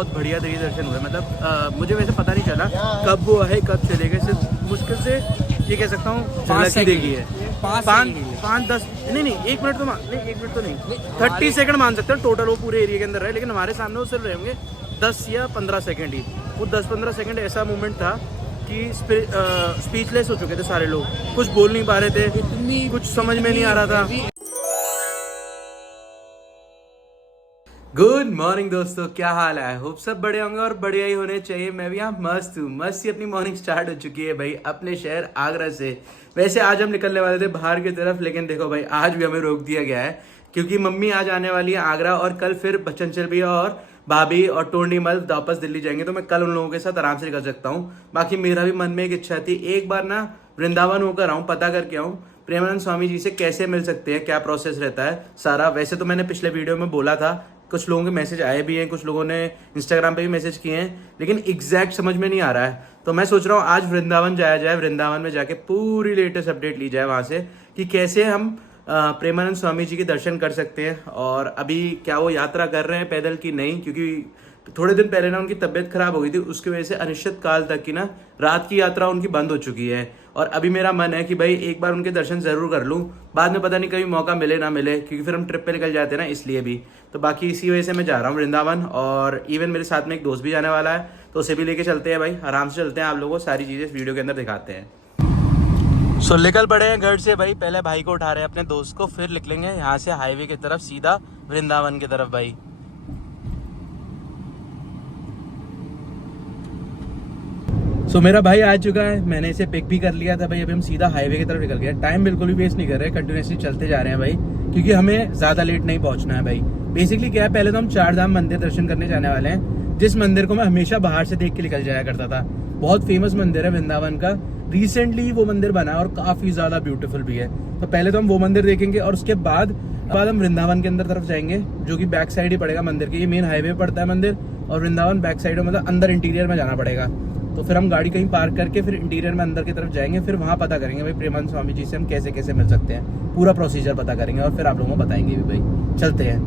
बहुत बढ़िया तरीके दर्शन हुए। मतलब मुझे वैसे पता नहीं चला कब वो है कब चले गए। सिर्फ मुश्किल से ये कह सकता हूँ 5 ही देखी है। 5-10 नहीं 1 मिनट तो नहीं 1 मिनट तो नहीं 30 सेकंड मान सकते हैं टोटल वो पूरे एरिया के अंदर रहे। लेकिन हमारे सामने वो सिर्फ रहेंगे 10 या 15 सेकंड ही। वो 10-15 सेकंड ऐसा मोमेंट था कि स्पीचलेस हो चुके थे सारे लोग, कुछ बोल नहीं पा रहे थे, कुछ समझ में नहीं आ रहा था। गुड मॉर्निंग दोस्तों, क्या हाल है? होप सब बड़े होंगे और बढ़िया ही होने चाहिए। मैं भी यहाँ मस्त हूँ। मस्त ही अपनी मॉर्निंग स्टार्ट हो चुकी है भाई अपने शहर आगरा से। वैसे आज हम निकलने वाले थे बाहर की तरफ, लेकिन देखो भाई आज भी हमें रोक दिया गया है क्योंकि मम्मी आज आने वाली है आगरा और कल फिर बच्चन भैया और भाभी और टोंडी मल वापस दिल्ली जाएंगे। तो मैं कल उन लोगों के साथ आराम से कर सकता हूँ। बाकी मेरा भी मन में एक इच्छा थी, एक बार ना वृंदावन होकर आऊँ, पता करके आऊँ प्रेमानंद स्वामी जी से कैसे मिल सकते हैं, क्या प्रोसेस रहता है सारा। वैसे तो मैंने पिछले वीडियो में बोला था, कुछ लोगों के मैसेज आए भी हैं, कुछ लोगों ने इंस्टाग्राम पे भी मैसेज किए हैं, लेकिन एग्जैक्ट समझ में नहीं आ रहा है। तो मैं सोच रहा हूँ आज वृंदावन जाया जाए, वृंदावन में जाके पूरी लेटेस्ट अपडेट ली जाए वहाँ से कि कैसे हम प्रेमानंद स्वामी जी के दर्शन कर सकते हैं। और अभी क्या वो यात्रा कर रहे हैं पैदल की नहीं, क्योंकि थोड़े दिन पहले ना उनकी तबीयत खराब हो गई थी, उसकी वजह से अनिश्चित काल तक की ना रात की यात्रा उनकी बंद हो चुकी है। और अभी मेरा मन है कि भाई एक बार उनके दर्शन जरूर कर लूँ, बाद में पता नहीं कभी मौका मिले ना मिले, क्योंकि फिर हम ट्रिप पे निकल जाते हैं ना, इसलिए भी। तो बाकी इसी वजह से मैं जा रहा हूँ वृंदावन। और इवन मेरे साथ में एक दोस्त भी जाने वाला है, तो उसे भी लेके चलते हैं भाई, आराम से चलते हैं। आप लोगों को सारी चीज़ें इस वीडियो के अंदर दिखाते हैं। सो निकल पड़े हैं घर से भाई। पहले भाई को उठा रहे हैं अपने दोस्त को, फिर निकलेंगे यहाँ से हाईवे की तरफ सीधा वृंदावन की तरफ भाई। सो मेरा भाई आ चुका है, मैंने इसे पिक भी कर लिया था भाई। अभी हम सीधा हाईवे की तरफ निकल गए। टाइम बिल्कुल भी वेस्ट नहीं कर रहे, कंटिन्यूसली चलते जा रहे हैं भाई, क्योंकि हमें ज्यादा लेट नहीं पहुंचना है भाई। बेसिकली क्या है, पहले तो हम 4 धाम मंदिर दर्शन करने जाने वाले हैं, जिस मंदिर को मैं हमेशा बाहर से देख के निकल जाया करता था। बहुत फेमस मंदिर है वृंदावन का, रिसेंटली वो मंदिर बना है और काफी ज्यादा ब्यूटीफुल भी है। तो पहले तो हम वो मंदिर देखेंगे और उसके बाद हम वृंदावन के अंदर तरफ जाएंगे, जो कि बैक साइड ही पड़ेगा मंदिर के। ये मेन हाईवे पड़ता है मंदिर, और वृंदावन बैक साइड में, मतलब अंदर इंटीरियर में जाना पड़ेगा। तो फिर हम गाड़ी कहीं पार्क करके फिर इंटीरियर में अंदर की तरफ जाएंगे, फिर वहाँ पता करेंगे भाई प्रेमानंद स्वामी जी से हम कैसे कैसे मिल सकते हैं, पूरा प्रोसीजर पता करेंगे और फिर आप लोगों को बताएंगे भी भाई। चलते हैं।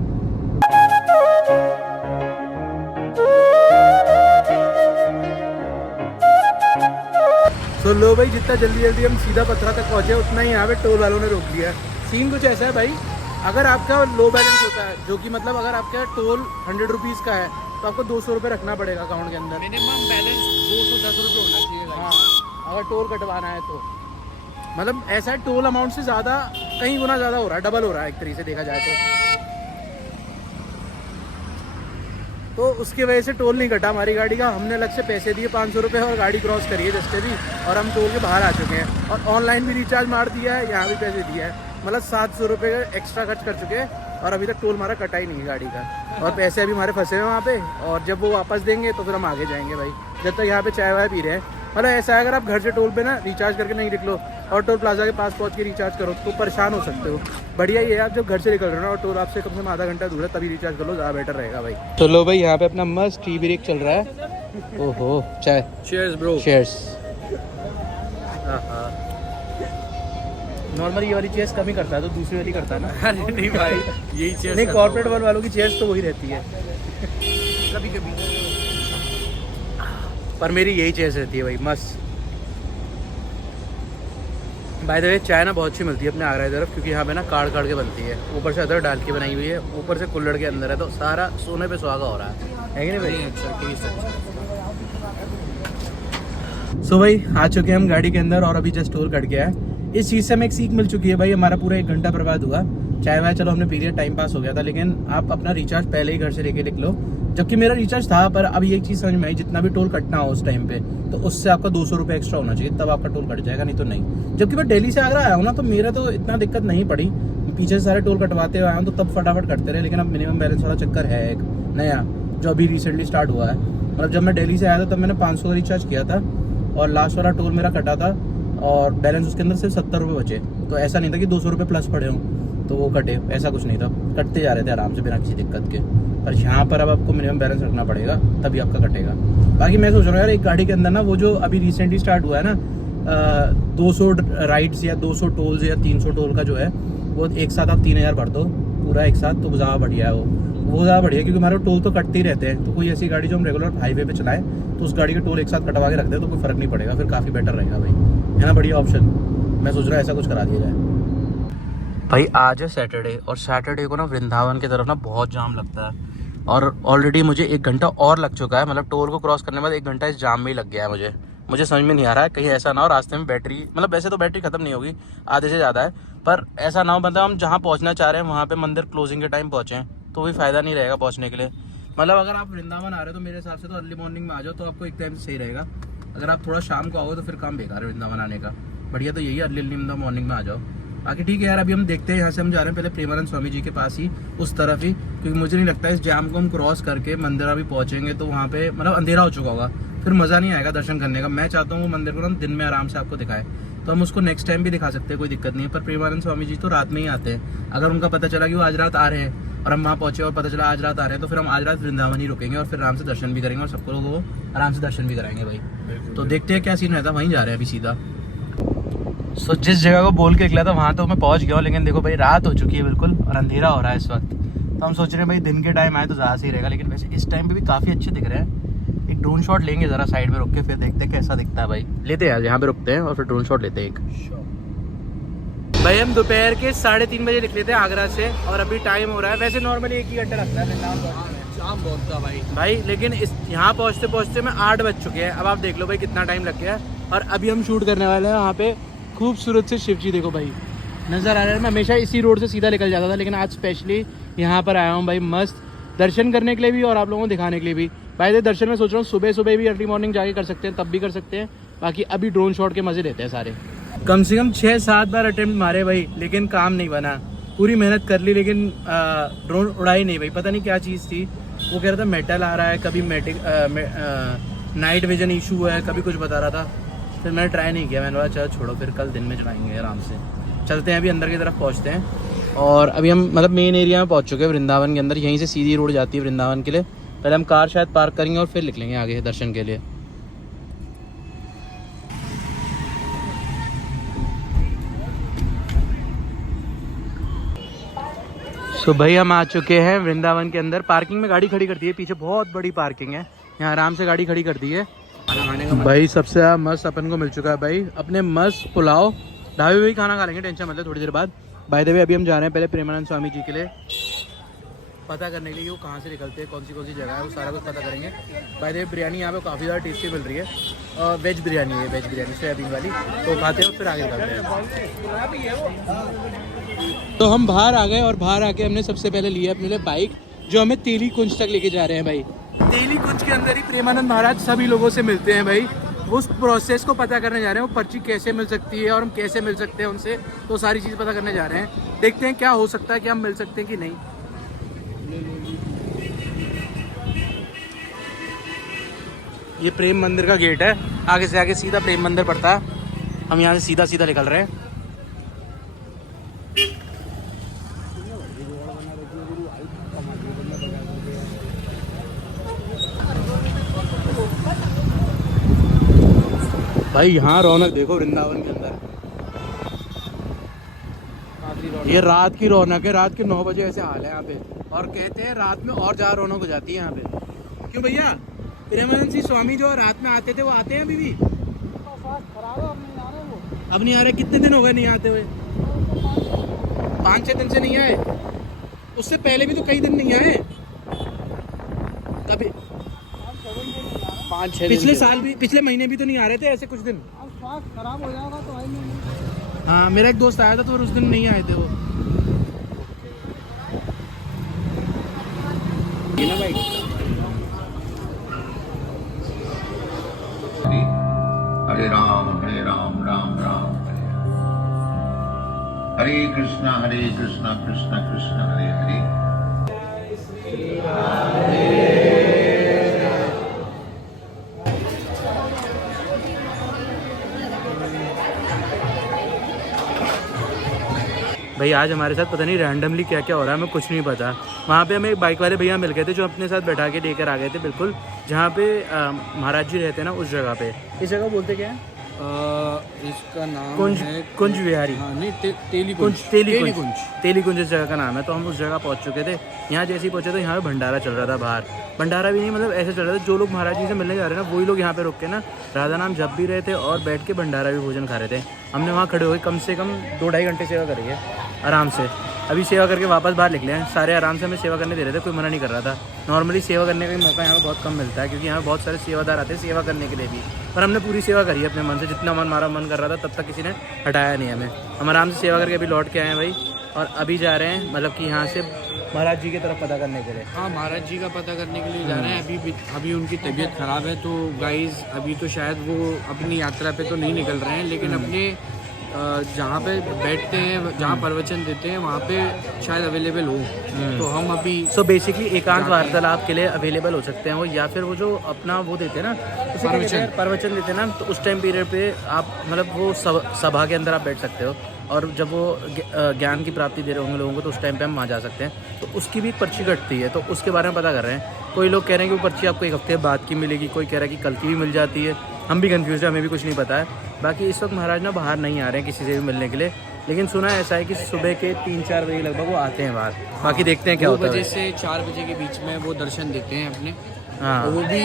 तो लो भाई, जितना जल्दी हम सीधा पथरा तक पहुंचे, उतना ही यहाँ पे टोल वालों ने रोक लिया। सीन कुछ ऐसा है भाई, अगर आपका लो बैलेंस होता है, जो कि मतलब अगर आपका टोल 100 रुपीज़ का है, तो आपको 200 रुपये रखना पड़ेगा अकाउंट के अंदर। मिनिमम बैलेंस 210 रुपये होना चाहिए। हाँ, अगर टोल कटवाना है तो मतलब ऐसा है, टोल अमाउंट से ज़्यादा कहीं गुना ज़्यादा हो रहा है, डबल हो रहा है एक तरीके से देखा जाए तो उसकी वजह से टोल नहीं कटा हमारी गाड़ी का। हमने अलग से पैसे दिए 500 रुपये और गाड़ी क्रॉस करी है जस्ट भी, और हम टोल के बाहर आ चुके हैं। और ऑनलाइन भी रिचार्ज मार दिया है, यहाँ भी पैसे दिया है, मतलब 700 रुपये एक्स्ट्रा खर्च कर चुके हैं। और अभी तक टोल हमारा कटा ही नहीं है गाड़ी का, और पैसे अभी हमारे फंसे हैं वहाँ पे। और जब वो वापस देंगे तो फिर हम आगे जाएंगे भाई, जब तक यहाँ पे चाय वाय पी रहे हैं। मतलब ऐसा है, अगर आप घर से टोल पे ना रिचार्ज करके नहीं निकलो और टोल प्लाजा के पास पहुँच के रिचार्ज करो तो परेशान हो सकते हो। बढ़िया ये है, आप जब घर से निकल रहे हो ना और टोल आपसे कम से कम आधा घंटा दूर है, तभी रिचार्ज कर लो, ज़्यादा बेटर रहेगा भाई। तो लो भाई, यहाँ पे अपना मस्त टी ब्रेक चल रहा है। ओहो चाय, चीयर्स ब्रो। चीयर्स। नॉर्मल ये वाली चेयर्स कम ही करता है, तो दूसरी वाली करता है ना। अरे नहीं भाई, यही चीयर्स नहीं, कॉर्पोरेट वर्ल्ड वालों की चेयर्स तो वही रहती है कभी कभी, पर मेरी यही चेयर्स रहती है भाई, मस्त। बाय द वे, चाय ना बहुत अच्छी मिलती है अपने आगरा की तरफ, क्योंकि यहाँ पे ना काढ़ के बनती है, ऊपर से अदरक डाल के बनाई हुई है, ऊपर से कुल्हड़ के अंदर है, तो सारा सोने पे सुहागा हो रहा है कि नहीं भाई? अच्छा टेस्ट। सो भाई आ चुके हैं हम गाड़ी के अंदर, और अभी जस्ट टोल कट गया है। इस चीज़ से हमें एक सीख मिल चुकी है भाई, हमारा पूरा 1 घंटा बर्बाद हुआ। चाय वाय चलो हमने पी लिया, टाइम पास हो गया था, लेकिन आप अपना रिचार्ज पहले ही घर से लेके निकलो। जबकि मेरा रिचार्ज था, पर अब एक चीज़ समझ में आई, जितना भी टोल कटना हो उस टाइम पे, तो उससे आपका 200 रुपये एक्स्ट्रा होना चाहिए, तब आपका टोल कट जाएगा, नहीं तो नहीं। जबकि मैं दिल्ली से आगरा आया हूँ ना, तो मेरा तो इतना दिक्कत नहीं पड़ी, पीछे से सारे टोल कटवाते हुए आया हूँ, तो तब फटाफट कटते रहे। लेकिन अब मिनिमम बैलेंस वाला चक्कर है एक नया, जो अभी रिसेंटली स्टार्ट हुआ है। मतलब जब मैं दिल्ली से आया था तब मैंने 500 का रिचार्ज किया था, और लास्ट वाला टोल मेरा कटा था, और बैलेंस उसके अंदर सिर्फ 70 रुपये बचे। तो ऐसा नहीं था कि 200 रुपये प्लस पड़े हों तो वो कटे, ऐसा कुछ नहीं था, कटते जा रहे थे आराम से बिना किसी दिक्कत के। पर यहाँ पर अब आपको मिनिमम बैलेंस रखना पड़ेगा, तभी आपका कटेगा। बाकी मैं सोच रहा हूँ यार, एक गाड़ी के अंदर ना वो जो अभी रिसेंटली स्टार्ट हुआ है ना, 200 राइड्स या 200 टोल्स या 300 टोल का जो है, वो एक साथ आप 3000 भर दो पूरा एक साथ, तो ज़्यादा बढ़िया है वो ज़्यादा बढ़िया, क्योंकि हमारे टोल तो कटते ही रहते हैं। तो कोई ऐसी गाड़ी जो हम रेगुलर हाईवे पे चलाएं तो उस गाड़ी के टोल एक साथ कटवा के रख दें तो कोई फ़र्क नहीं पड़ेगा, फिर काफ़ी बेटर रहेगा भाई, है ना। बढ़िया ऑप्शन, मैं सोच रहा हूँ ऐसा कुछ करा दिया जाए भाई। आज है सैटरडे, और सैटरडे को ना वृंदावन की तरफ ना बहुत जाम लगता है, और ऑलरेडी मुझे 1 घंटा और लग चुका है। मतलब टोल को क्रॉस करने के बाद 1 घंटा इस जाम में ही लग गया है। मुझे समझ में नहीं आ रहा है, कहीं ऐसा ना हो रास्ते में बैटरी, मतलब वैसे तो बैटरी खत्म नहीं होगी, आधे से ज़्यादा है, पर ऐसा ना हो मतलब हम जहाँ पहुँचना चाह रहे हैं वहाँ पे मंदिर क्लोजिंग के टाइम पहुँचें तो कोई फ़ायदा नहीं रहेगा पहुँचने के लिए। मतलब अगर आप वृंदावन आ रहे हो तो मेरे हिसाब से तो अर्ली मॉर्निंग में आ जाओ तो आपको एक टाइम सही रहेगा। अगर आप थोड़ा शाम को आओगे तो फिर काम बेकार है वृंदावन आने का। बढ़िया तो यही है, अर्ली मॉर्निंग में आ जाओ। बाकी ठीक है यार, अभी हम देखते हैं। यहाँ से हम जा रहे हैं पहले प्रेमानंद स्वामी जी के पास ही, उस तरफ ही, क्योंकि मुझे नहीं लगता इस जाम को हम क्रॉस करके मंदिर अभी पहुँचेंगे तो वहाँ पे मतलब अंधेरा हो चुका होगा, फिर मज़ा नहीं आएगा दर्शन करने का। मैं चाहता हूँ वो मंदिर को ना दिन में आराम से आपको दिखाए, तो हम उसको नेक्स्ट टाइम भी दिखा सकते हैं, कोई दिक्कत नहीं है। पर प्रेमानंद स्वामी जी तो रात में ही आते हैं। अगर उनका पता चला कि वो आज रात आ रहे हैं और हम वहाँ पहुँचे और पता चला आज रात आ रहे हैं, तो फिर हम आज रात वृंदावन ही रुकेंगे और फिर आराम से दर्शन भी करेंगे और सबको लोगों को आराम से दर्शन भी कराएंगे भाई। तो देखते हैं क्या सीन रहता है, वहीं जा रहे हैं अभी सीधा। सो जिस जगह को बोल के निकला था वहाँ तो मैं पहुँच गया हूँ, लेकिन देखो भाई रात हो चुकी है बिल्कुल और अंधेरा हो रहा है इस वक्त। तो हम सोच रहे हैं भाई दिन के टाइम आए तो ज़्यादा सही रहेगा, लेकिन वैसे इस टाइम पे भी काफ़ी अच्छे दिख रहे हैं। एक ड्रोन शॉट लेंगे ज़रा साइड में रुक के, फिर देखते हैं कैसा दिखता है भाई। लेते हैं यार, यहाँ पे रुकते हैं और फिर ड्रोन शॉट लेते हैं एक। भाई हम दोपहर के 3:30 बजे निकले थे आगरा से और अभी टाइम हो रहा है, वैसे नॉर्मली 1 ही घंटा लगता है जाम बहुत था भाई, लेकिन इस यहाँ पहुँचते पहुँचते में 8 बज चुके हैं। अब आप देख लो भाई कितना टाइम लग गया है। और अभी हम शूट करने वाले हैं वहाँ पे खूबसूरत से शिव जी, देखो भाई नज़र आ रहा है। मैं हमेशा इसी रोड से सीधा निकल जाता था, लेकिन आज स्पेशली यहाँ पर आया हूँ भाई, मस्त दर्शन करने के लिए भी और आप लोगों को दिखाने के लिए भी। भाई दर्शन में सोच रहा हूँ सुबह सुबह भी अर्ली मॉर्निंग जाके कर सकते हैं, तब भी कर सकते हैं। बाकी अभी ड्रोन शॉट के मज़े लेते हैं सारे। कम से कम 6-7 बार अटेम्प्ट मारे भाई, लेकिन काम नहीं बना। पूरी मेहनत कर ली लेकिन ड्रोन उड़ाई नहीं भाई, पता नहीं क्या चीज़ थी। वो कह रहा था मेटल आ रहा है, कभी नाइट विजन इशू है, कभी कुछ बता रहा था। फिर मैंने ट्राई नहीं किया, मैंने बोला चलो छोड़ो, फिर कल दिन में चलाएंगे आराम से। चलते हैं अभी अंदर की तरफ पहुँचते हैं। और अभी हम मतलब मेन एरिया में पहुँच चुके हैं वृंदावन के अंदर। यहीं से सीधी रोड जाती है वृंदावन के लिए। पहले हम कार शायद पार्क करेंगे और फिर निकलेंगे आगे दर्शन के लिए। सो भाई हम आ चुके हैं वृंदावन के अंदर। पार्किंग में गाड़ी खड़ी कर दी है, पीछे बहुत बड़ी पार्किंग है, यहाँ आराम से गाड़ी खड़ी कर दी है। भाई सबसे ज़्यादा मस्त अपन को मिल चुका है भाई, अपने मस्त पुलाव। ढाबे में ही खाना खा लेंगे, टेंशन मत ले, थोड़ी देर बाद। बाय द वे अभी हम जा रहे हैं पहले प्रेमानंद स्वामी जी के लिए पता करने के लिए वो कहाँ से निकलते हैं, कौन सी जगह है, वो सारा कुछ पता करेंगे। बाय द वे बिरयानी यहाँ पे काफ़ी ज़्यादा टेस्टी मिल रही है, और वेज बिरयानी है, वेज बिरयानी सोयाबीन वाली, तो खाते हैं फिर आगे निकलते हैं। तो हम बाहर आ गए और बाहर आके हमने सबसे पहले लिया अपने लिए बाइक, जो हमें तेली कुंज तक लेके जा रहे हैं भाई। तेली कुंज के अंदर ही प्रेमानंद महाराज सभी लोगों से मिलते हैं भाई। वो उस प्रोसेस को पता करने जा रहे हैं, वो पर्ची कैसे मिल सकती है और हम कैसे मिल सकते हैं उनसे, तो सारी चीज़ पता करने जा रहे हैं। देखते हैं क्या हो सकता है कि हम मिल सकते हैं कि नहीं। ये प्रेम मंदिर का गेट है, आगे से आगे सीधा प्रेम मंदिर पड़ता है। हम यहाँ से सीधा सीधा निकल रहे हैं। भाई यहाँ रौनक देखो वृंदावन के अंदर, ये रात की रौनक है। रात के 9 बजे ऐसे हाल है यहाँ पे, और कहते हैं रात में और ज़्यादा रौनक हो जाती है यहाँ पे। क्यों भैया, प्रेमानंद जी स्वामी जो रात में आते थे वो आते हैं अभी भी? अब नहीं आ रहे। कितने दिन हो गए नहीं आते हुए? 5-6 दिन से नहीं आए। उससे पहले भी तो कई दिन नहीं आए। कभी 5-6 पिछले साल भी, पिछले महीने भी तो नहीं आ रहे थे ऐसे कुछ दिन। खराब हो जाएगा तो आएंगे। हाँ मेरा एक दोस्त आया था तो उस दिन नहीं आए थे वो। ये ना भाई हरे राम राम राम हरे कृष्णा कृष्णा कृष्णा हरे हरे। भाई आज हमारे साथ पता नहीं रैंडमली क्या क्या हो रहा है, हमें कुछ नहीं पता। वहाँ पे हमें एक बाइक वाले भैया मिल गए थे जो अपने साथ बैठा के लेकर आ गए थे, बिल्कुल जहाँ पे महाराज जी रहते हैं ना, उस जगह पे। इस जगह बोलते क्या है? इसका नाम कुंज है कुंज विहारी हाँ नहीं तेली कुंज कुंज तेली कुंज इस जगह का नाम है। तो हम उस जगह पहुंच चुके थे। यहाँ जैसे ही पहुंचे तो यहाँ पे भंडारा चल रहा था बाहर। भंडारा भी नहीं, मतलब ऐसे चल रहा था, जो लोग महाराज जी से मिलने जा रहे हैं ना वही लोग यहाँ पे रुक के ना राधा नाम जप भी रहे थे और बैठ के भंडारा भी भोजन खा रहे थे। हमने वहाँ खड़े हुए कम से कम 2-2.5 घंटे सेवा करी है आराम से। अभी सेवा करके वापस बाहर निकले हैं, सारे आराम से हमें सेवा करने दे रहे थे, कोई मना नहीं कर रहा था। नॉर्मली सेवा करने का मौका यहाँ पे बहुत कम मिलता है क्योंकि यहाँ बहुत सारे सेवादार आते हैं सेवा करने के लिए भी। पर हमने पूरी सेवा करी है अपने मन से, जितना हमारा मन कर रहा था तब तक किसी ने हटाया नहीं हमें। हम आराम से सेवा करके अभी लौट के आए हैं भाई, और अभी जा रहे हैं मतलब कि यहाँ से महाराज जी की तरफ पता करने के लिए। हाँ महाराज जी का पता करने के लिए जा रहे हैं। अभी उनकी तबीयत ख़राब है तो गाइस अभी तो शायद वो अपनी यात्रा पे तो नहीं निकल रहे हैं, लेकिन अपने जहाँ पे बैठते हैं, जहाँ प्रवचन देते हैं वहाँ पे शायद अवेलेबल हो। तो हम अभी सो बेसिकली एकांत वार्तालाप के लिए अवेलेबल हो सकते हैं वो, या फिर वो जो अपना वो देते हैं ना प्रवचन देते हैं ना, तो उस टाइम पीरियड पे आप मतलब वो सभा के अंदर आप बैठ सकते हो। और जब वो ज्ञान की प्राप्ति दे रहे होंगे लोगों को तो उस टाइम पे हम वहाँ जा सकते हैं। तो उसकी भी पर्ची कटती है, तो उसके बारे में पता कर रहे हैं। कोई लोग कह रहे हैं कि वो पर्ची आपको 1 हफ्ते बाद की मिलेगी, कोई कह रहा है कि कल की भी मिल जाती है। हम भी कंफ्यूज है, हमें भी कुछ नहीं पता है। बाकी इस वक्त महाराज ना बाहर नहीं आ रहे हैं किसी से भी मिलने के लिए, लेकिन सुना ऐसा है कि सुबह के 3-4 बजे लगभग वो आते हैं बाहर। बाकी देखते हैं क्या होता है। 2 बजे से 4 बजे के बीच में वो दर्शन देते हैं अपने। हाँ, वो भी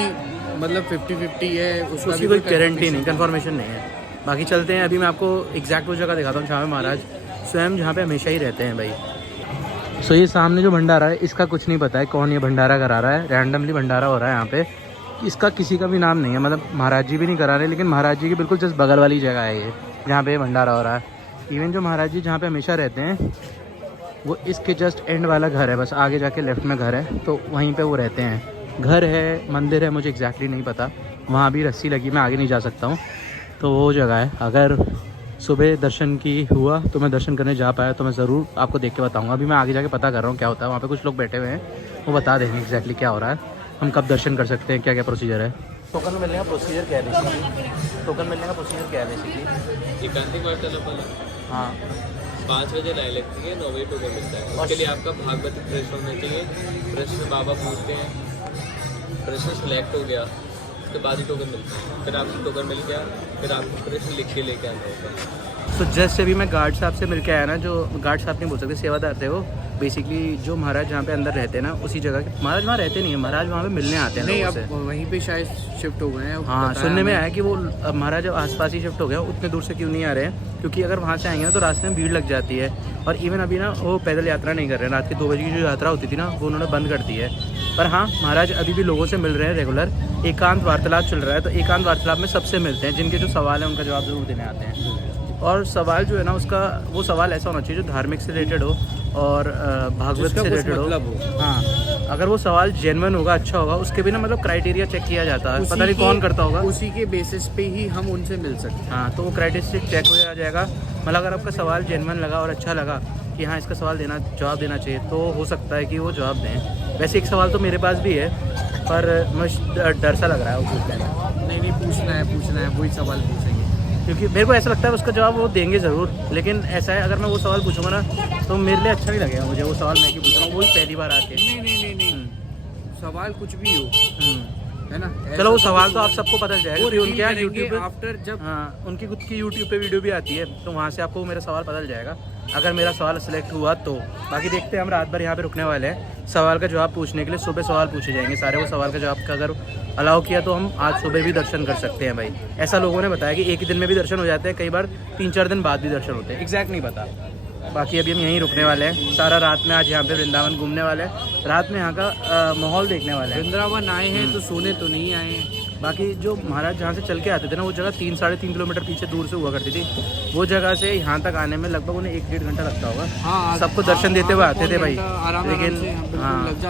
मतलब 50-50 है, उसकी कोई गारंटी नहीं, कंफर्मेशन नहीं है। बाकी चलते हैं, अभी मैं आपको एग्जैक्ट वो जगह दिखाता हूँ जहाँ पे महाराज स्वयं जहाँ पे हमेशा ही रहते हैं भाई। सो ये सामने जो भंडारा है इसका कुछ नहीं पता है कौन ये भंडारा करा रहा है, रैंडमली भंडारा हो रहा है यहाँ पे। इसका किसी का भी नाम नहीं है, मतलब महाराज जी भी नहीं करा रहे, लेकिन महाराज जी की बिल्कुल जस्ट बगल वाली जगह है ये जहाँ पे भंडारा हो रहा है। इवन जो महाराज जी जहाँ पे हमेशा रहते हैं वो इसके जस्ट एंड वाला घर है, बस आगे जाके लेफ्ट में घर है, तो वहीं पे वो रहते हैं। घर है, मंदिर है, मुझे एग्जैक्टली नहीं पता। वहाँ भी रस्सी लगी, मैं आगे नहीं जा सकता हूँ। तो वो जगह है, अगर सुबह दर्शन की हुआ तो मैं दर्शन करने जा पाया तो मैं ज़रूर आपको देख के बताऊँगा। अभी मैं आगे जाके पता कर रहा हूँ क्या होता है। वहाँ पे कुछ लोग बैठे हुए हैं, वो बता देंगे एग्जैक्टली क्या हो रहा है, हम कब दर्शन कर सकते हैं, क्या क्या प्रोसीजर है। टोकन मिलने का प्रोसीजर क्या है बेसिकली? टोकन मिलने का प्रोसीजर क्या है बेसिकली? एकांतिक वार्तालाप हाँ 5 बजे लाइन लगती है, 9 बजे टोकन मिलता है। उसके लिए आपका भागवत प्रश्न होना चाहिए। प्रश्न बाबा पूछते हैं, प्रश्न सिलेक्ट हो गया उसके बाद ही टोकन मिलता है। फिर आपको टोकन मिल गया, फिर आपको प्रश्न लिख के लेके आना होता है। तो जस्ट अभी मैं गार्ड साहब से मिल के आया ना, जो गार्ड साहब नहीं बोल सकते, सेवादार थे वो। बेसिकली जो महाराज जहाँ पे अंदर रहते हैं ना उसी जगह के महाराज वहाँ रहते नहीं है, महाराज वहाँ पे मिलने आते हैं नहीं, लोगों अब से। वहीं पे शायद शिफ्ट हो गए हैं। हाँ, सुनने में आया कि वो महाराज अब आसपास ही शिफ्ट हो गया, उतने दूर से क्यों नहीं आ रहे हैं, क्योंकि अगर वहाँ से आएंगे ना तो रास्ते में भीड़ लग जाती है। और इवन अभी ना वो पैदल यात्रा नहीं कर रहे हैं, रात के 2 बजे की जो यात्रा होती थी ना वो उन्होंने बंद कर दी है। पर हाँ, महाराज अभी भी लोगों से मिल रहे हैं रेगुलर, एकांत वार्तालाप चल रहा है। तो एकांत वार्तालाप में सबसे मिलते हैं, जिनके जो सवाल है उनका जवाब जरूर देने आते हैं। और सवाल जो है ना उसका, वो सवाल ऐसा होना चाहिए जो धार्मिक से रिलेटेड हो और भागवत से रिलेटेड हो। हाँ, अगर वो सवाल जेन्युइन होगा, अच्छा होगा, उसके भी ना मतलब क्राइटेरिया चेक किया जाता है, पता नहीं कौन करता होगा, उसी के बेसिस पे ही हम उनसे मिल सकते हैं। हाँ, तो वो क्राइटेरिया चेक हो जाएगा। मतलब अगर आपका सवाल जेन्युइन लगा और अच्छा लगा कि हाँ इसका सवाल जवाब देना चाहिए, तो हो सकता है कि वो जवाब दें। वैसे एक सवाल तो मेरे पास भी है, पर मुझे डर सा लग रहा है वो पूछने में। नहीं पूछना है, वही सवाल पूछेंगे, क्योंकि मेरे को ऐसा लगता है उसका जवाब वो देंगे ज़रूर। लेकिन ऐसा है, अगर मैं वो सवाल पूछूंगा ना तो मेरे लिए अच्छा नहीं लगेगा मुझे वो सवाल मैं क्यों पूछ रहा हूँ, वही पहली बार आके। नहीं सवाल कुछ भी हो, है ना। चलो वो सवाल तो आप सबको पता चल जाएगा, वो क्योंकि उनके यहाँ यूट्यूब पे आफ्टर जब हाँ उनकी खुद की यूट्यूब पे वीडियो भी आती है, तो वहाँ से आपको मेरा सवाल पता चल जाएगा अगर मेरा सवाल सिलेक्ट हुआ तो। बाकी देखते हैं, हम रात भर यहाँ पे रुकने वाले हैं सवाल का जवाब पूछने के लिए। सुबह सवाल पूछे जाएंगे सारे, वो सवाल का जवाब का अगर अलाउ किया तो हम आज सुबह भी दर्शन कर सकते हैं भाई। ऐसा लोगों ने बताया कि एक ही दिन में भी दर्शन हो जाते हैं, कई बार 3-4 दिन बाद भी दर्शन होते हैं, एग्जैक्ट नहीं पता। बाकी अभी हम यहीं रुकने वाले हैं, सारा रात में आज यहाँ पे वृंदावन घूमने वाले हैं, रात में यहाँ का माहौल देखने वाले हैं। वृंदावन आए हैं तो सोने तो नहीं आए हैं। बाकी जो महाराज जहाँ से चल के आते थे ना, वो जगह 3-3.5 किलोमीटर पीछे दूर से हुआ करती थी। वो जगह से यहाँ तक आने में लगभग उन्हें 1-1.5 घंटा लगता होगा। हाँ, सबको दर्शन देते हुए आते थे भाई। लेकिन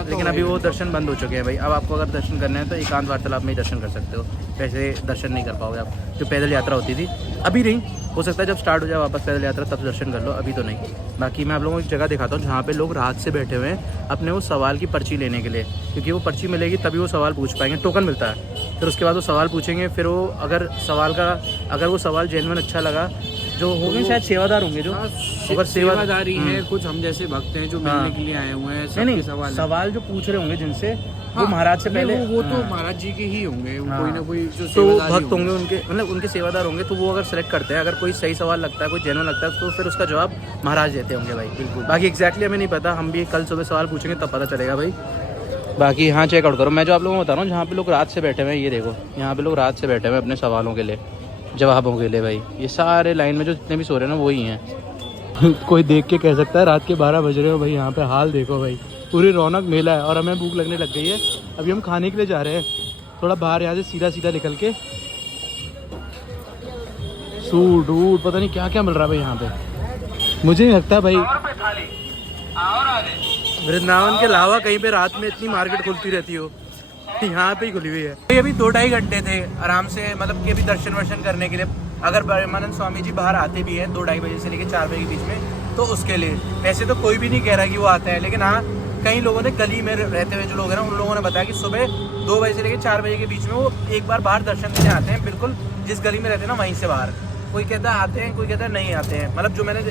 लेकिन अभी वो दर्शन बंद हो चुके हैं भाई। अब आपको अगर दर्शन करने हैं तो एकांत वार्तालाप में ही दर्शन कर सकते हो, वैसे दर्शन नहीं कर पाओगे आप। जो पैदल यात्रा होती थी, अभी नहीं, हो सकता है जब स्टार्ट हो जाए वापस पैदल यात्रा तब दर्शन कर लो, अभी तो नहीं। बाकी मैं आप लोगों को एक जगह दिखाता हूँ जहाँ पे लोग रात से बैठे हुए हैं अपने वो सवाल की पर्ची लेने के लिए, क्योंकि वो पर्ची मिलेगी तभी वो सवाल पूछ पाएंगे, टोकन मिलता है। फिर उसके बाद वो सवाल पूछेंगे, फिर वो अगर वो सवाल जेन्युइन अच्छा लगा जो होंगे शायद सेवादार होंगे जो, अगर सेवादारी है, कुछ हम जैसे भक्त हैं जो मिलने के लिए आए हुए हैं। नहीं, सवाल सवाल जो पूछ रहे होंगे जिनसे, वो महाराज से पहले वो तो महाराज जी के ही होंगे, कोई ना कोई जो तो सेवादारी भक्त होंगे उनके, मतलब उनके सेवादार होंगे, तो वो अगर सेलेक्ट करते हैं, अगर कोई सही सवाल लगता है, कोई जेन्युइन लगता है, तो फिर उसका जवाब महाराज देते होंगे भाई। बिल्कुल, बाकी एग्जैक्टली हमें नहीं पता, हम भी कल सुबह सवाल पूछेंगे तब पता चलेगा भाई। बाकी यहाँ चेकआउट करो, मैं जो आप लोगों को बता रहा हूँ, जहाँ पे लोग रात से बैठे हुए हैं, ये देखो यहाँ पे लोग रात से बैठे हुए हैं अपने सवालों के लिए, जवाबों के लिए भाई। ये सारे लाइन में जो जितने भी सो रहे हैं ना, वही हैं। कोई देख के कह सकता है रात के 12 बज रहे हो भाई, यहाँ पे हाल देखो भाई, पूरी रौनक मेला है। और हमें भूख लगने लग गई है, अभी हम खाने के लिए जा रहे हैं थोड़ा बाहर, यहाँ से सीधा सीधा निकल के। सूट वूट पता नहीं क्या क्या मिल रहा है भाई यहाँ पे, मुझे नहीं लगता भाई वृंदावन के अलावा कहीं पे रात में इतनी मार्केट खुलती रहती हो, यहाँ पे ही खुली हुई है। तो अभी 2-2.5 घंटे थे आराम से, मतलब कि अभी दर्शन वर्शन करने के लिए, अगर प्रेमानंद स्वामी जी बाहर आते भी हैं 2-2.5 बजे से लेकर 4 बजे के बीच में, तो उसके लिए वैसे तो कोई भी नहीं कह रहा कि वो आता है, लेकिन हाँ कई लोगों ने, गली में रहते हुए जो लोग हैं ना, उन लोगों ने बताया कि सुबह 2 बजे से लेकर 4 बजे के बीच में वो एक बार बाहर दर्शन देने आते हैं, बिल्कुल जिस गली में रहते हैं ना वहीं से बाहर। कोई कहता है आते हैं, कोई कहता है नहीं आते हैं, मतलब जो मैंने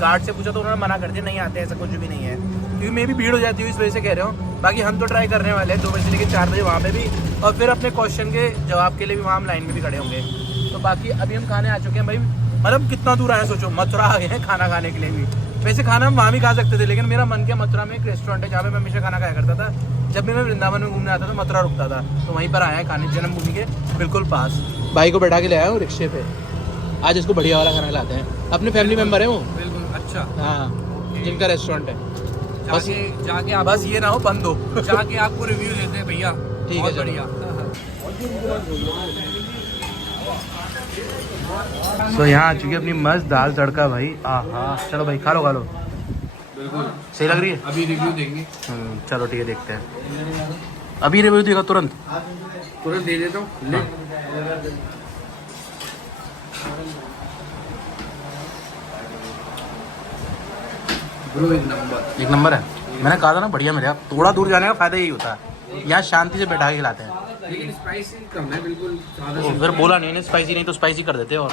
गार्ड से पूछा तो उन्होंने मना कर दिया, नहीं आते हैं, ऐसा कुछ भी नहीं है, क्योंकि मैं भी भीड़ हो जाती हूँ, इस वजह से कह रहा हूँ। बाकी हम तो ट्राई करने वाले हैं 2 बजे से लेकर 4 बजे वहाँ पे भी, और फिर अपने क्वेश्चन के जवाब के लिए भी वहाँ हम लाइन में भी खड़े होंगे। तो बाकी अभी हम खाने आ चुके हैं भाई, मतलब कितना दूर आए सोचो, मथुरा आ गए हैं खाना खाने के लिए भी। वैसे खाना हम वहाँ भी खा सकते थे, लेकिन मेरा मन किया, मथुरा में एक रेस्टोरेंट है जहाँ पे मैं हमेशा खाना खाया करता था, जब भी मैं वृंदावन में घूमने आता था, मथुरा रुकता था, तो वहीं पर आया है खाने, जन्मभूमि के बिल्कुल पास। भाई को बैठा के ले आया हूँ रिक्शे पे, आज इसको बढ़िया वाला खाना खिलाते हैं, अपने फैमिली मेम्बर है वो। बिल्कुल, अच्छा, हाँ, जिनका रेस्टोरेंट है, बस जाके आप बस ये ना हो बंद हो जाके आपको रिव्यू लेते हैं भैया। ठीक है, बढ़िया। तो यहाँ आ चुकी है अपनी मस्त दाल तड़का भाई, आहा, चलो भाई खा लो खा लो, बिल्कुल सही लग रही है। अभी रिव्यू देंगे। चलो ठीक है, देखते हैं, अभी रिव्यू देगा तुरंत दे देता हूँ, ले। ब्रो एक नंबर है। मैंने कहा था ना बढ़िया मिलेगा, थोड़ा दूर जाने का फायदा यही होता है, यहाँ शांति से बैठा के खिलाते हैं, लेकिन स्पाइसी कम है बिल्कुल। फिर बोला नहीं स्पाइसी नहीं, तो स्पाइसी कर देते, और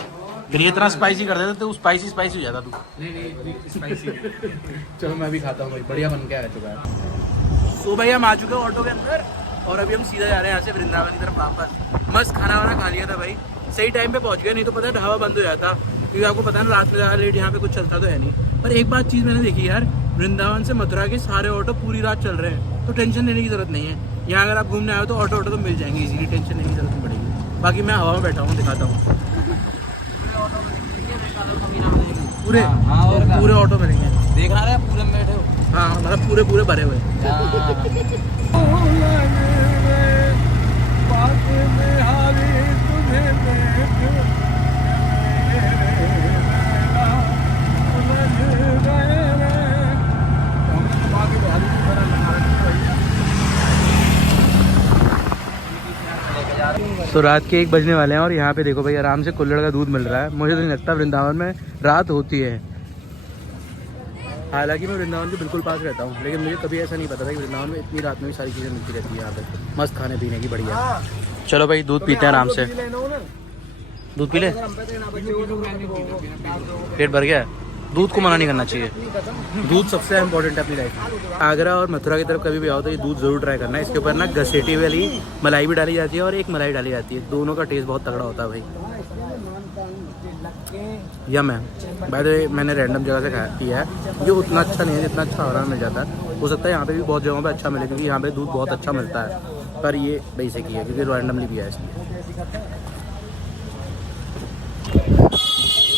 फिर ये इतना स्पाइसी कर देते तो स्पाइसी हो जाता तू। नहीं स्पाइसी। चलो मैं भी खाता हूँ भाई, बढ़िया बन के आ चुका है। तो भाई हम आ चुके हैं ऑटो के अंदर, और अभी हम सीधा जा रहे हैं यहाँ से वृंदावन की तरफ वापस। मस्त खाना वाना खा लिया था भाई, सही टाइम पे पहुँच गया, नहीं तो पता है ढाबा बंद हो जाता, क्योंकि आपको पता है ना रात में ज़्यादा लेट यहाँ पे कुछ चलता तो है नहीं। पर एक बात चीज़ मैंने देखी यार, वृंदावन से मथुरा के सारे ऑटो पूरी रात चल रहे हैं, तो टेंशन लेने की जरूरत नहीं है। यहाँ अगर आप घूमने आए तो ऑटो तो मिल जाएंगे इजीली, टेंशन लेने की जरूरत नहीं पड़ेगी। बाकी मैं हवा में बैठा हूँ, दिखाता हूँ, पूरे ऑटो मिलेंगे, देख रहा है पूरे में बैठे हो। हाँ मतलब पूरे भरे हुए। तो रात के 1 बजने वाले हैं, और यहाँ पे देखो भाई आराम से कुल्हड़ का दूध मिल रहा है। मुझे तो नहीं लगता वृंदावन में रात होती है, हालांकि मैं वृंदावन के बिल्कुल पास रहता हूँ, लेकिन मुझे कभी ऐसा नहीं पता था कि वृंदावन में इतनी रात में भी सारी चीज़ें मिलती रहती है यहाँ पे, मस्त खाने पीने की बढ़िया। चलो भाई दूध पीते हैं आराम से, दूध पी ले, पेट भर गया है। दूध को मना नहीं करना चाहिए, दूध सबसे इम्पोर्टेंट है अपनी लाइफ में। आगरा और मथुरा की तरफ कभी भी आओ तो ये दूध ज़रूर ट्राई करना है। इसके ऊपर ना घसेटी वाली मलाई भी डाली जाती है और एक मलाई डाली जाती है, दोनों का टेस्ट बहुत तगड़ा होता है भाई, यम है। बाय द वे मैंने रैंडम जगह से खाया पिया है, ये उतना अच्छा नहीं है जितना अच्छा आराम मिल जाता है। हो सकता है यहाँ पे भी बहुत जगहों पे अच्छा मिले, क्योंकि यहाँ पे दूध बहुत अच्छा मिलता है, पर ये बेसिक ही है क्योंकि रैंडमली पिया है इसलिए।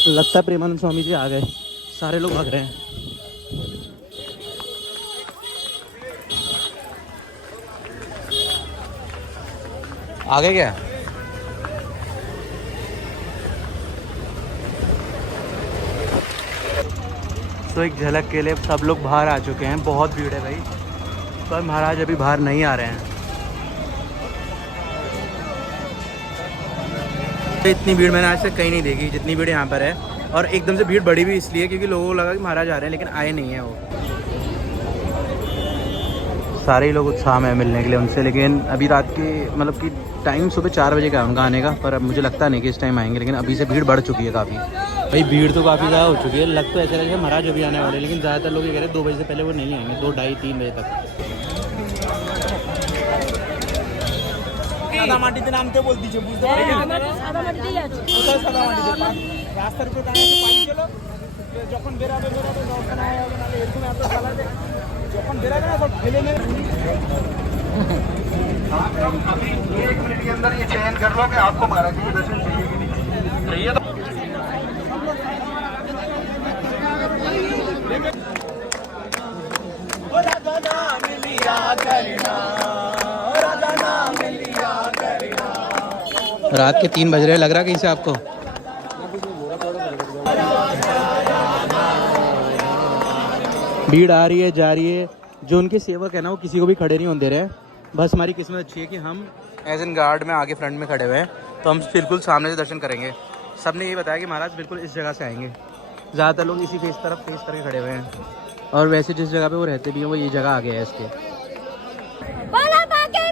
लगता है प्रेमानंद स्वामी जी आ गए, सारे लोग भाग रहे हैं। आ गए क्या? तो एक झलक के लिए सब लोग बाहर आ चुके हैं, बहुत भीड़ है भाई, पर महाराज अभी बाहर नहीं आ रहे हैं। इतनी भीड़ मैंने आज तक कहीं नहीं देखी जितनी भीड़ यहाँ पर है, और एकदम से भीड़ बढ़ी भी इसलिए क्योंकि लोगों को लगा कि महाराज आ रहे हैं, लेकिन आए नहीं हैं वो। सारे ही लोग उत्साह में है मिलने के लिए उनसे, लेकिन अभी रात के मतलब कि टाइम सुबह 4 बजे का है उनका आने का, पर अब मुझे लगता नहीं कि इस टाइम आएंगे, लेकिन अभी से भीड़ बढ़ चुकी है काफ़ी। भाई भीड़ तो काफ़ी ज़्यादा हो चुकी है, लग तो ऐसा लगे महाराज अभी आने वाले, लेकिन ज़्यादातर लोग ये कह रहे हैं 2 बजे से पहले वो नहीं आएंगे, 2, ढाई, 3 बजे तक। সাদা মাটিতে নামতে বলতিছে বুঝতে পারলি আমরা সাদা মাটিতেই আছি কোথায় সাদা মাটিতে রাস্তার উপরে দাঁড়িয়ে পানি ছিল যখন বেরাবে দর্শন হবে না এরকম এত চালাতে যখন বেরাবে না সব ফেলে নেবে अभी 1 मिनट के अंदर ये चयन कर लो कि आपको महाराज जी के दर्शन चाहिए कि नहीं चाहिए तो रात के 3 बज रहे हैं, लग रहा है कहीं से आपको? भीड़ आ रही है जा रही है, जो उनके सेवक है ना वो किसी को भी खड़े नहीं होने दे रहे हैं। बस हमारी किस्मत अच्छी है कि हम एज एन गार्ड में आगे फ्रंट में खड़े हुए हैं, तो हम बिल्कुल सामने से दर्शन करेंगे। सबने ये बताया कि महाराज बिल्कुल इस जगह से आएंगे, ज़्यादातर लोग इसी फेस करके खड़े हुए हैं, और वैसे जिस जगह पे वो रहते भी हैं वो ये जगह आ गया है इसके।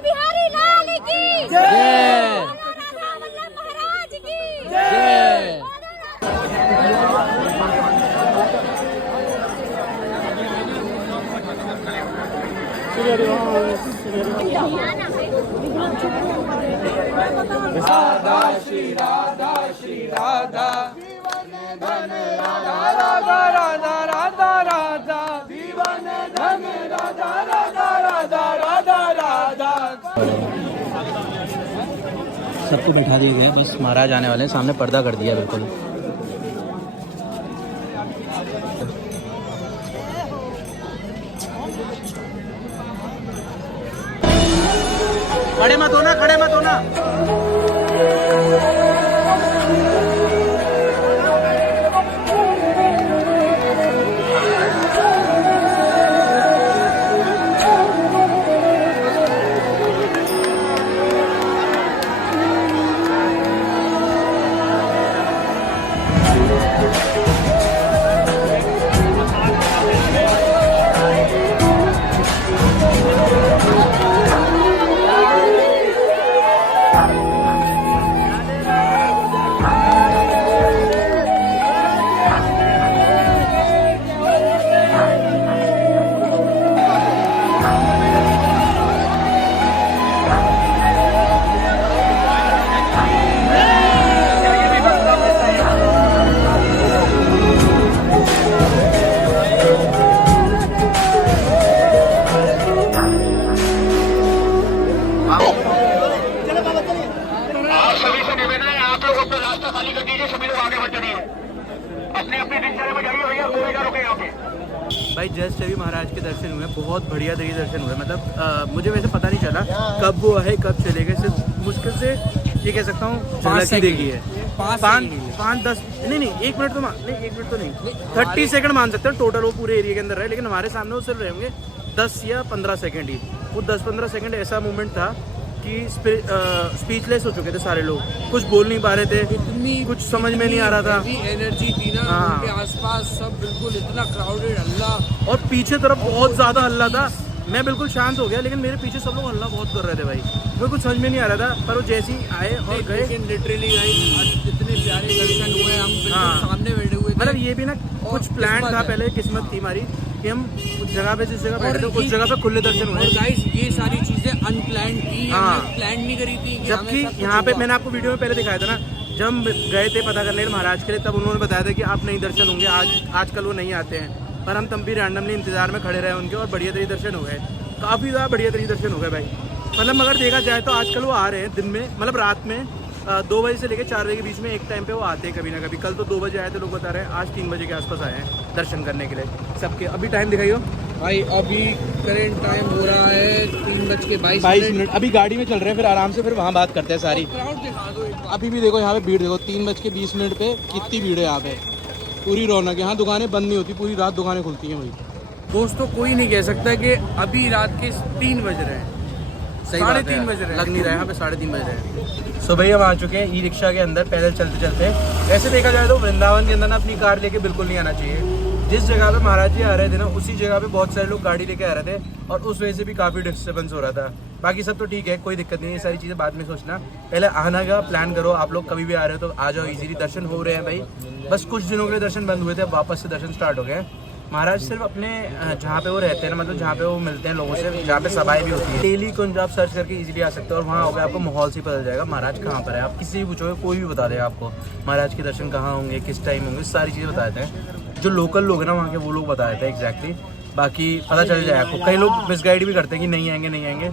बिहारी लाल की जय, महाराज की जय। राधा श्री राधा श्री राधा जीवन धन राधा राधा राधा राधा राधा जीवन धन राधा राधा राधा राधा राधा। सबको बैठा दिया गया, बस महाराज आने वाले हैं, सामने पर्दा कर दिया बिल्कुल। खड़े मत होना, खड़े मत होना। भाई जस्ट अभी महाराज के दर्शन हुए, बहुत बढ़िया तरीके दर्शन हुए। मतलब मुझे वैसे पता नहीं चला कब वो आए कब चले गए, सिर्फ मुश्किल से ये कह सकता हूँ 5 देखी है, 5-10 नहीं 1 मिनट तो नहीं 1 मिनट तो नहीं 30 सेकंड मान सकते हैं टोटल वो पूरे एरिया के अंदर रहे, लेकिन हमारे सामने वो सिर्फ रहेंगे 10 या 15 सेकंड ही। वो 10-15 सेकंड ऐसा मूवमेंट था कि स्पीचलेस हो चुके थे सारे लोग, कुछ बोल नहीं पा रहे थे, इतनी कुछ समझ में नहीं आ रहा था। एनर्जी थी ना उनके आसपास, सब बिल्कुल इतना क्राउडेड, हल्ला, और पीछे तरफ बहुत ज़्यादा हल्ला था। मैं बिल्कुल शांत हो गया, लेकिन मेरे पीछे सब लोग हल्ला बहुत कर रहे थे भाई, मुझे कुछ समझ में नहीं आ रहा था। पर वो जैसे ही आए और गए, लेकिन लिटरली आज इतने प्यारे दर्शन हुए, हम बिल्कुल सामने बैठे हुए थे। मतलब ये भी ना कुछ प्लान था पहले, किस्मत थी हमारी कि हम उस जगह पे जिस जगह बैठे थे उस जगह पे खुले दर्शन हुए। और गाइस ये सारी चीजें अनप्लान्ड थी, हमने प्लान नहीं करी थी। जबकि यहाँ पे मैंने आपको वीडियो में पहले दिखाया था ना, जब हम गए थे पता करने महाराज के लिए, तब उन्होंने बताया था कि आप नहीं दर्शन होंगे आजकल वो नहीं आते हैं, पर हम तब भी रैंडमली इंतजार में खड़े रहे उनके, और बढ़िया तरीके दर्शन हो गए, काफ़ी ज़्यादा बढ़िया तरीके दर्शन हो गए भाई। मतलब अगर देखा जाए तो आजकल वो आ रहे हैं दिन में, मतलब रात में 2 बजे से लेकर 4 बजे के बीच में एक टाइम पे वो आते हैं कभी ना कभी। कल तो 2 बजे आए थे लोग बता रहे हैं, आज 3 बजे के आसपास आए हैं दर्शन करने के लिए सबके। अभी टाइम दिखाइयो भाई, अभी करेंट टाइम हो रहा है 3:22 मिनट। अभी गाड़ी में चल रहे हैं, फिर आराम से फिर वहाँ बात करते हैं सारी। क्राउड दिखा दो एक बार। अभी भी देखो यहाँ पे भीड़ देखो, 3:20 पे कितनी भीड़ है यहाँ पे, पूरी रौनक है। यहाँ दुकानें बंद नहीं होती, पूरी रात दुकानें खुलती हैं भाई। दोस्तों कोई नहीं कह सकता कि अभी रात के 3 बज रहे हैं, 3:30 बज रहे हैं, लग नहीं रहा है यहाँ पे 3:30 बज रहे हैं। सो भाई हम आ चुके हैं ई रिक्शा के अंदर पैदल चलते चलते। वैसे देखा जाए तो वृंदावन के अंदर ना अपनी कार लेके बिल्कुल नहीं आना चाहिए, जिस जगह पे महाराज जी आ रहे थे ना, उसी जगह पे बहुत सारे लोग गाड़ी लेके आ रहे थे और उस वजह से भी काफ़ी डिस्टर्बेंस हो रहा था। बाकी सब तो ठीक है, कोई दिक्कत नहीं है, ये सारी चीज़ें बाद में सोचना, पहले आने का प्लान करो। आप लोग कभी भी आ रहे हो तो आ जाओ, इजीली दर्शन हो रहे हैं भाई। बस कुछ दिनों के लिए दर्शन बंद हुए थे, अब वापस से दर्शन स्टार्ट हो गए हैं। महाराज सिर्फ अपने जहाँ पे वो रहते हैं ना, मतलब जहाँ पे वो मिलते हैं लोगों से, जहाँ पे सभाएं भी होती है, डेली कुंज आप सर्च करके इजीली आ सकते हो और वहाँ हो गया, आपको माहौल से पता जाएगा महाराज कहाँ पर है। आप किसी भी पूछोगे, कोई भी बता देगा आपको महाराज के दर्शन कहाँ होंगे, किस टाइम होंगे, सारी चीज़ें बता देते हैं। जो लोकल लोग हैं ना वहाँ के, वो लोग बता देते हैं एग्जैक्टली, बाकी पता चल जाए आपको। कई लोग मिसगाइड भी करते हैं कि नहीं आएंगे नहीं आएंगे।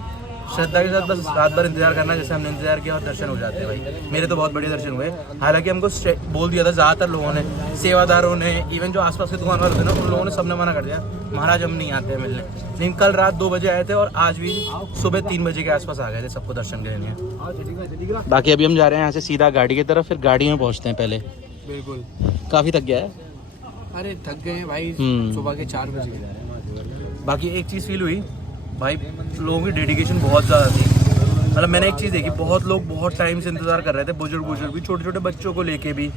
श्रद्धा के साथ बस रात भर इंतजार करना, जैसे हमने इंतजार किया, और दर्शन हो जाते हैं भाई। मेरे तो बहुत बढ़िया दर्शन हुए। हालांकि हमको बोल दिया था ज़्यादातर लोगों ने, सेवादारों ने, इवन जो आसपास के दुकान वाले थे ना, उन लोगों ने सबने मना कर दिया, महाराज हम नहीं आते हैं मिलने। लेकिन कल रात 2 बजे आए थे और आज भी सुबह 3 बजे के आसपास आ गए थे सबको दर्शन के लिए। बाकी अभी हम जा रहे हैं यहाँ से सीधा गाड़ी की तरफ, फिर गाड़ी में पहुँचते हैं पहले। बिल्कुल, काफ़ी थक गया है। अरे थक गए भाई, सुबह के 4 बजे जा रहे हैं। बाकी एक चीज़ फील हुई भाई, लोगों की डेडिकेशन बहुत ज़्यादा थी। मतलब मैंने एक चीज़ देखी, बहुत लोग बहुत टाइम से इंतज़ार कर रहे थे, बुजुर्ग भी, छोटे छोटे बच्चों को लेके भी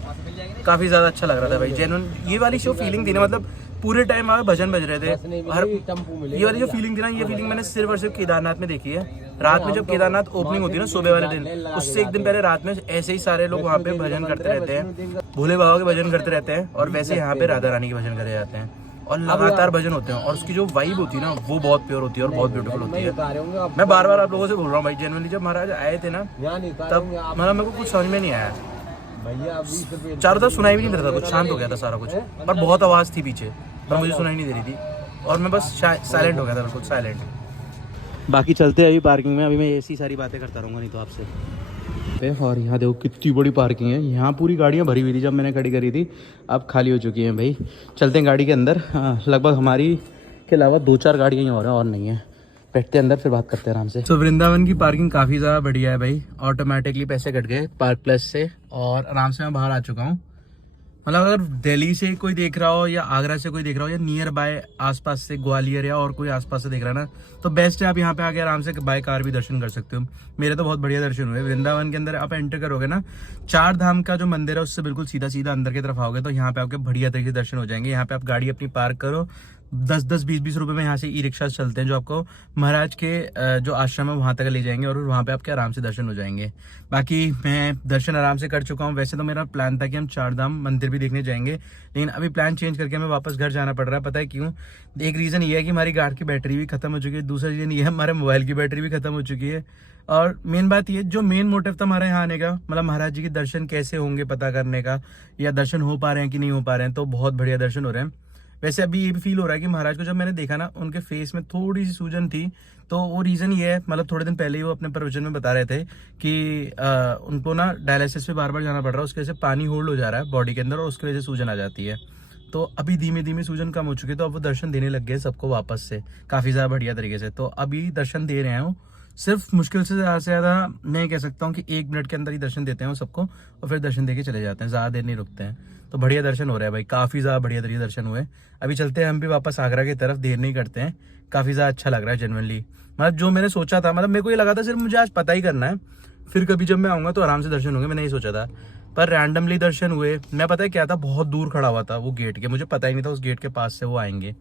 काफ़ी ज़्यादा अच्छा लग रहा था भाई। जेन्युइन ये वाली जो फीलिंग थी ना, मतलब पूरे टाइम वहाँ भजन बज रहे थे, हर ये वाली जो फीलिंग थी ना, ये फीलिंग मैंने सिर्फ और सिर्फ केदारनाथ में देखी है। रात में जब केदारनाथ ओपनिंग होती है ना, सुबह वाले दिन, उससे एक दिन पहले रात में ऐसे ही सारे लोग वहाँ पे भजन करते रहते हैं, भोले बाबा के भजन करते रहते हैं, और वैसे यहाँ पे राधा रानी के भजन करे जाते हैं और लगातार भजन होते हैं। और उसकी जो वाइब होती है ना, वो बहुत प्योर होती है और बहुत ब्यूटीफुल होती है। मैं बार बार आप लोगों से बोल रहा हूँ भाई, जेन्युइनली जब महाराज आए थे ना, तब मतलब मेरे को कुछ समझ में नहीं आया। चारों तरफ सुनाई भी नहीं दे रहा था कुछ, शांत हो गया था सारा कुछ, पर बहुत आवाज़ थी पीछे, पर मुझे सुनाई नहीं दे रही थी और मैं बस साइलेंट हो गया था, बिल्कुल साइलेंट। बाकी चलते हैं अभी पार्किंग में, अभी मैं ऐसी सारी बातें करता रहूँगा नहीं तो आपसे। और यहाँ देखो कितनी बड़ी पार्किंग है, यहाँ पूरी गाड़ियाँ भरी हुई थी जब मैंने खड़ी करी थी, अब खाली हो चुकी हैं भाई। चलते हैं गाड़ी के अंदर। लगभग हमारी के अलावा 2-4 गाड़ियाँ ही और नहीं है। बैठते हैं अंदर, फिर बात करते हैं आराम से। तो वृंदावन की पार्किंग काफ़ी ज़्यादा बढ़िया है भाई, ऑटोमेटिकली पैसे कट गए पार्क प्लस से और आराम से मैं बाहर आ चुका हूँ। मतलब अगर दिल्ली से कोई देख रहा हो या आगरा से कोई देख रहा हो या नियर बाय आसपास से ग्वालियर या और कोई आसपास से देख रहा है ना, तो बेस्ट है आप यहाँ पे आके आराम से बाय कार भी दर्शन कर सकते हो। मेरे तो बहुत बढ़िया दर्शन हुए। वृंदावन के अंदर आप एंटर करोगे ना, 4 धाम का जो मंदिर है उससे बिल्कुल सीधा सीधा अंदर की तरफ आओगे तो यहाँ पे आपके बढ़िया तरीके से दर्शन हो जाएंगे। यहाँ पे आप गाड़ी अपनी पार्क करो, 10-10, 20-20 रुपए में यहाँ से ई रिक्शा चलते हैं जो आपको महाराज के जो आश्रम है वहाँ तक ले जाएंगे और वहाँ पे आपके आराम से दर्शन हो जाएंगे। बाकी मैं दर्शन आराम से कर चुका हूँ। वैसे तो मेरा प्लान था कि हम 4 धाम मंदिर भी देखने जाएंगे, लेकिन अभी प्लान चेंज करके हमें वापस घर जाना पड़ रहा है। पता है क्यों? एक रीज़न ये है कि हमारी गाड़ी की बैटरी भी खत्म हो चुकी है, दूसरा रीज़न ये है हमारे मोबाइल की बैटरी भी खत्म हो चुकी है, और मेन बात ये, जो मेन मोटिव था हमारे यहाँ आने का, मतलब महाराज जी के दर्शन कैसे होंगे पता करने का, या दर्शन हो पा रहे हैं कि नहीं हो पा रहे हैं, तो बहुत बढ़िया दर्शन हो रहे हैं। वैसे अभी ये भी फील हो रहा है कि महाराज को जब मैंने देखा ना, उनके फेस में थोड़ी सी सूजन थी, तो वो रीज़न ये है, मतलब थोड़े दिन पहले ही वो अपने प्रवचन में बता रहे थे कि उनको ना डायलिसिस पे बार बार जाना पड़ रहा है, उसकी वजह से पानी होल्ड हो जा रहा है बॉडी के अंदर और उसकी वजह से सूजन आ जाती है। तो अभी धीमे धीमे सूजन कम हो चुकी है, तो अब वो दर्शन देने लग गए सबको वापस से काफ़ी ज़्यादा बढ़िया तरीके से। तो अभी दर्शन दे रहे हैं वो, सिर्फ मुश्किल से ज़्यादा मैं कह सकता हूँ कि 1 मिनट के अंदर ही दर्शन देते हैं वो सबको, और फिर दर्शन देके चले जाते हैं, ज़्यादा देर नहीं रुकते हैं। तो बढ़िया दर्शन हो रहा है भाई, काफ़ी ज़्यादा बढ़िया तरीके दर्शन हुए। अभी चलते हैं हम भी वापस आगरा की तरफ, देर नहीं करते हैं। काफ़ी ज़्यादा अच्छा लग रहा है जेन्युइनली, मतलब जो मैंने सोचा था, मतलब मेरे को ये लगा था सिर्फ मुझे आज पता ही करना है, फिर कभी जब मैं आऊँगा तो आराम से दर्शन होंगे, मैंने ये सोचा था। पर रैंडमली दर्शन हुए। मैं पता है क्या था, बहुत दूर खड़ा हुआ था वो गेट के, मुझे पता ही नहीं था उस गेट के पास से वो आएंगे।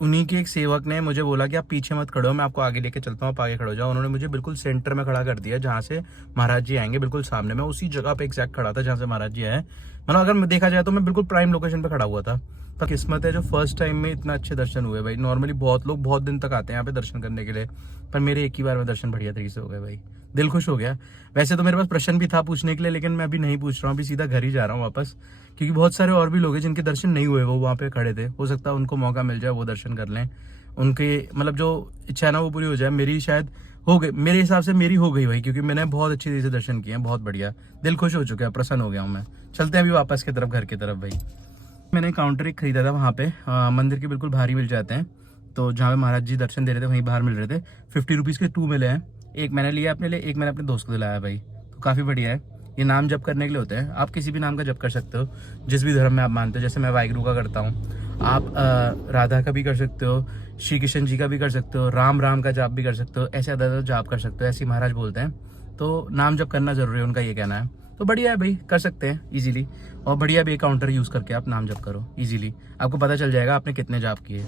उन्हीं के एक सेवक ने मुझे बोला कि आप पीछे मत खड़ो, मैं आपको आगे लेके चलता हूँ, आप आगे खड़ो जाओ। उन्होंने मुझे बिल्कुल सेंटर में खड़ा कर दिया जहाँ से महाराज जी आएंगे, बिल्कुल सामने। मैं उसी जगह पे एग्जैक्ट खड़ा था जहाँ से महाराज जी आए। मतलब अगर देखा जाए तो मैं बिल्कुल प्राइम लोकेशन पे खड़ा हुआ था। पर किस्मत है जो फर्स्ट टाइम में इतना अच्छे दर्शन हुए भाई। नॉर्मली बहुत लोग बहुत दिन तक आते हैं यहाँ पे दर्शन करने के लिए, पर मेरे एक ही बार में दर्शन बढ़िया तरीके से हो गए भाई, दिल खुश हो गया। वैसे तो मेरे पास प्रश्न भी था पूछने के लिए, लेकिन मैं अभी नहीं पूछ रहा हूँ, अभी सीधा घर ही जा रहा हूँ वापस, क्योंकि बहुत सारे और भी लोग हैं जिनके दर्शन नहीं हुए, वो वहाँ पे खड़े थे। हो सकता है उनको मौका मिल जाए, वो दर्शन कर लें, उनके मतलब जो इच्छा है ना वो पूरी हो जाए। मेरी शायद हो गई, मेरे हिसाब से मेरी हो गई भाई, क्योंकि मैंने बहुत अच्छी तरीके से दर्शन किए हैं, बहुत बढ़िया, दिल खुश हो चुका है, प्रसन्न हो गया हूँ मैं। चलते हैं अभी वापस की तरफ, घर की तरफ भाई। मैंने काउंटर एक खरीदा था वहाँ पे, मंदिर के बिल्कुल बाहर ही मिल जाते हैं, तो जहाँ पे महाराज जी दर्शन दे रहे थे वहीं बाहर मिल रहे थे। 50 रुपीज़ के 2 मिले हैं, एक मैंने लिया अपने लिए, एक मैंने अपने दोस्त को दिलाया भाई। तो काफ़ी बढ़िया है, ये नाम जप करने के लिए होते हैं। आप किसी भी नाम का जप कर सकते हो, जिस भी धर्म में आप मानते हो। जैसे मैं वाहिगुरु का करता हूँ, आप राधा का भी कर सकते हो, श्री कृष्ण जी का भी कर सकते हो, राम का जाप भी कर सकते हो, ऐसे अदर जाप कर सकते हो, ऐसे महाराज बोलते हैं। तो नाम जप करना जरूरी है, उनका ये कहना है। तो बढ़िया है भाई, कर सकते हैं इजीली। और बढ़िया भी काउंटर यूज़ करके आप नाम जप करो इजीली, आपको पता चल जाएगा आपने कितने जाप किए।